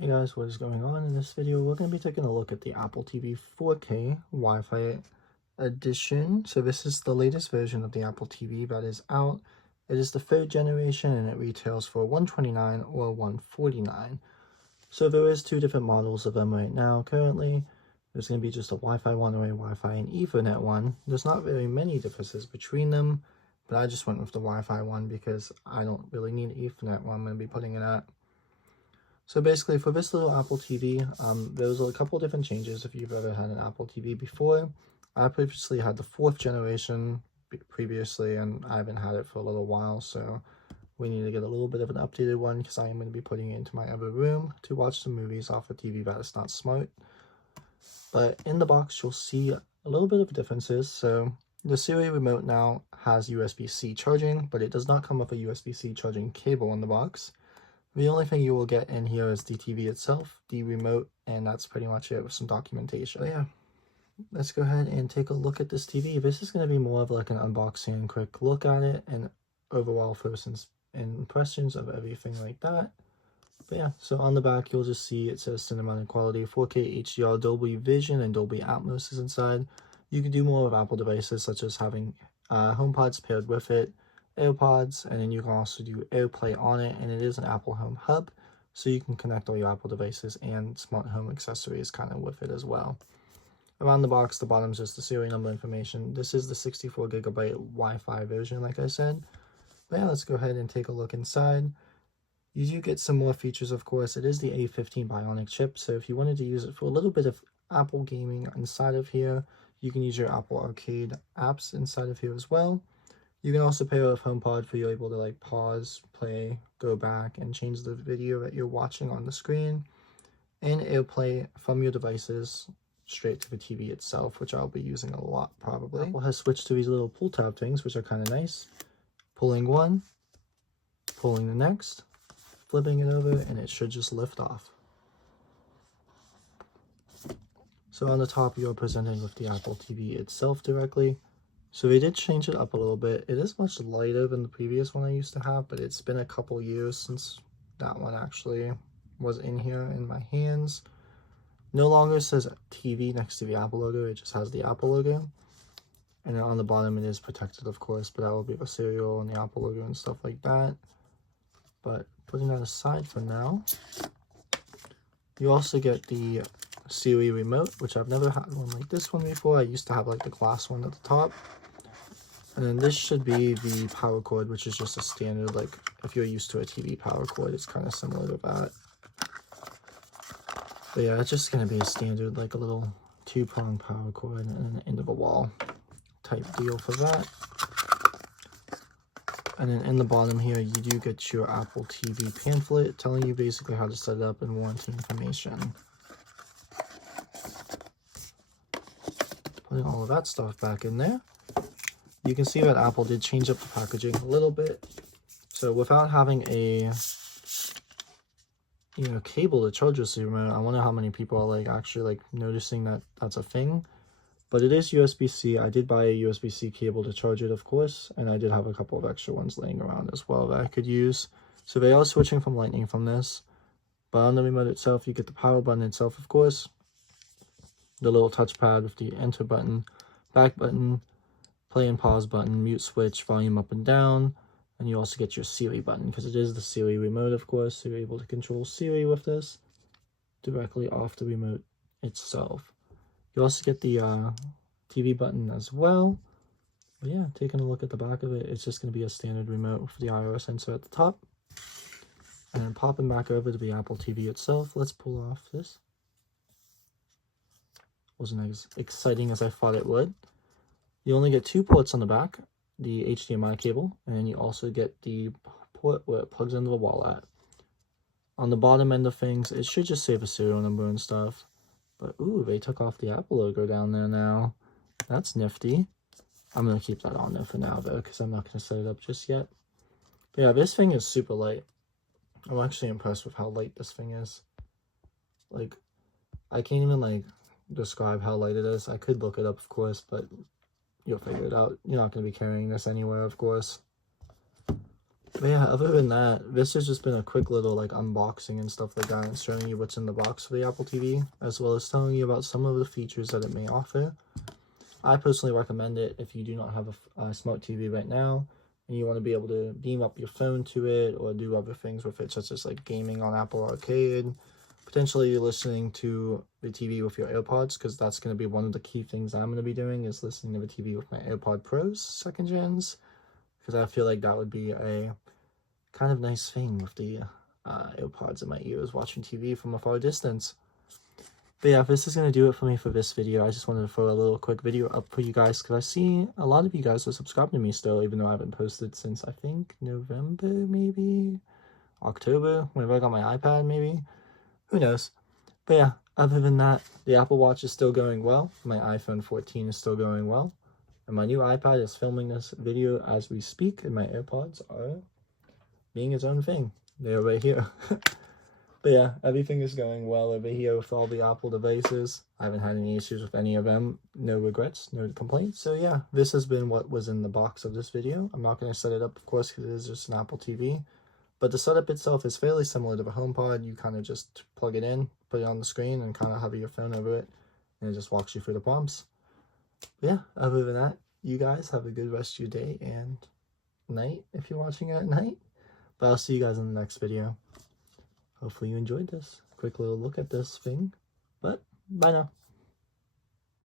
Hey guys, what is going on? In this video, we're going to be taking a look at the Apple TV 4K Wi-Fi edition. So this is the latest version of the Apple TV that is out. It is the third generation and it retails for $129 or $149. So there is two different models of them right now. Currently, there's going to be just a Wi-Fi one or a Wi-Fi and Ethernet one. There's not very many differences between them, but I just went with the Wi-Fi one because I don't really need an Ethernet one. I'm going to be putting it at. So basically, for this little Apple TV, there's a couple different changes if you've ever had an Apple TV before. I previously had the 4th generation previously, and I haven't had it for a little while, so we need to get a little bit of an updated one because I am going to be putting it into my other room to watch some movies off a TV that is not smart. But in the box, you'll see a little bit of differences. So the Siri remote now has USB-C charging, but it does not come with a USB-C charging cable in the box. The only thing you will get in here is the TV itself, the remote, and that's pretty much it with some documentation. But yeah, let's go ahead and take a look at this TV. This is going to be more of like an unboxing, quick look at it, and overall first impressions of everything like that. But yeah, so on the back, you'll just see it says cinematic quality, 4K HDR, Dolby Vision, and Dolby Atmos is inside. You can do more with Apple devices, such as having HomePods paired with it, AirPods, and then you can also do AirPlay on it, and it is an Apple Home Hub, so you can connect all your Apple devices and smart home accessories kind of with it as well. Around the box, the bottom is just the serial number information. This is the 64GB Wi-Fi version, like I said. But yeah, let's go ahead and take a look inside. You do get some more features, of course. It is the A15 Bionic chip, so if you wanted to use it for a little bit of Apple gaming inside of here, you can use your Apple Arcade apps inside of here as well. You can also pair it with HomePod for you're able to like pause, play, go back, and change the video that you're watching on the screen. And AirPlay from your devices straight to the TV itself, which I'll be using a lot probably. Apple has switched to these little pull tab things, which are kind of nice. Pulling one, pulling the next, flipping it over, and it should just lift off. So on the top, you're presented with the Apple TV itself directly. So they did change it up a little bit. It is much lighter than the previous one I used to have, but it's been a couple years since that one actually was in here in my hands. No longer says TV next to the Apple logo, it just has the Apple logo. And then on the bottom it is protected, of course, but that will be the serial and the Apple logo and stuff like that. But putting that aside for now, you also get the Siri remote, which I've never had one like this one before. I used to have like the glass one at the top. And then this should be the power cord, which is just a standard, like if you're used to a TV power cord, it's kind of similar to that. But yeah, it's just going to be a standard, like a little 2-prong power cord and an end of a wall type deal for that. And then in the bottom here, you do get your Apple TV pamphlet telling you basically how to set it up and warranty information. Putting all of that stuff back in there. You can see that Apple did change up the packaging a little bit. So without having a cable to charge this remote, I wonder how many people are like actually like noticing that that's a thing. But it is USB-C. I did buy a USB-C cable to charge it, of course, and I did have a couple of extra ones laying around as well that I could use. So they are switching from Lightning from this. But on the remote itself, you get the power button itself, of course, the little touchpad with the enter button, back button, play and pause button, mute switch, volume up and down, and you also get your Siri button because it is the Siri remote, of course, so you're able to control Siri with this directly off the remote itself. You also get the TV button as well. But yeah, taking a look at the back of it, it's just going to be a standard remote with the iOS sensor at the top. And then popping back over to the Apple TV itself, let's pull off this. Wasn't as exciting as I thought it would. You only get 2 ports on the back, the HDMI cable, and then you also get the port where it plugs into the wall at. On the bottom end of things, it should just say the serial number and stuff. But ooh, they took off the Apple logo down there now. That's nifty. I'm going to keep that on there for now though, because I'm not going to set it up just yet. But yeah, this thing is super light. I'm actually impressed with how light this thing is. Like, I can't even like describe how light it is. I could look it up, of course, but you'll figure it out. You're not going to be carrying this anywhere, of course. But yeah, other than that, this has just been a quick little like unboxing and stuff like that, and showing you what's in the box for the Apple TV, as well as telling you about some of the features that it may offer. I personally recommend it if you do not have a smart TV right now, and you want to be able to beam up your phone to it or do other things with it, such as like gaming on Apple Arcade, potentially listening to the TV with your AirPods, because that's going to be one of the key things I'm going to be doing, is listening to the TV with my AirPod Pros 2nd gens, because I feel like that would be a kind of nice thing with the AirPods in my ears watching TV from a far distance. But yeah, this is going to do it for me for this video. I just wanted to throw a little quick video up for you guys, because I see a lot of you guys are subscribed to me still, even though I haven't posted since, I think, November, maybe? October, whenever I got my iPad, maybe? Who knows? But yeah, other than that, the Apple Watch is still going well. My iPhone 14 is still going well. And my new iPad is filming this video as we speak, and my AirPods are being its own thing. They're right here. But yeah, everything is going well over here with all the Apple devices. I haven't had any issues with any of them. No regrets, no complaints. So yeah, this has been what was in the box of this video. I'm not going to set it up, of course, because it is just an Apple TV. But the setup itself is fairly similar to the HomePod. You kind of just plug it in, put it on the screen, and kind of hover your phone over it. And it just walks you through the prompts. But yeah, other than that, you guys have a good rest of your day and night if you're watching it at night. But I'll see you guys in the next video. Hopefully you enjoyed this quick little look at this thing. But bye now.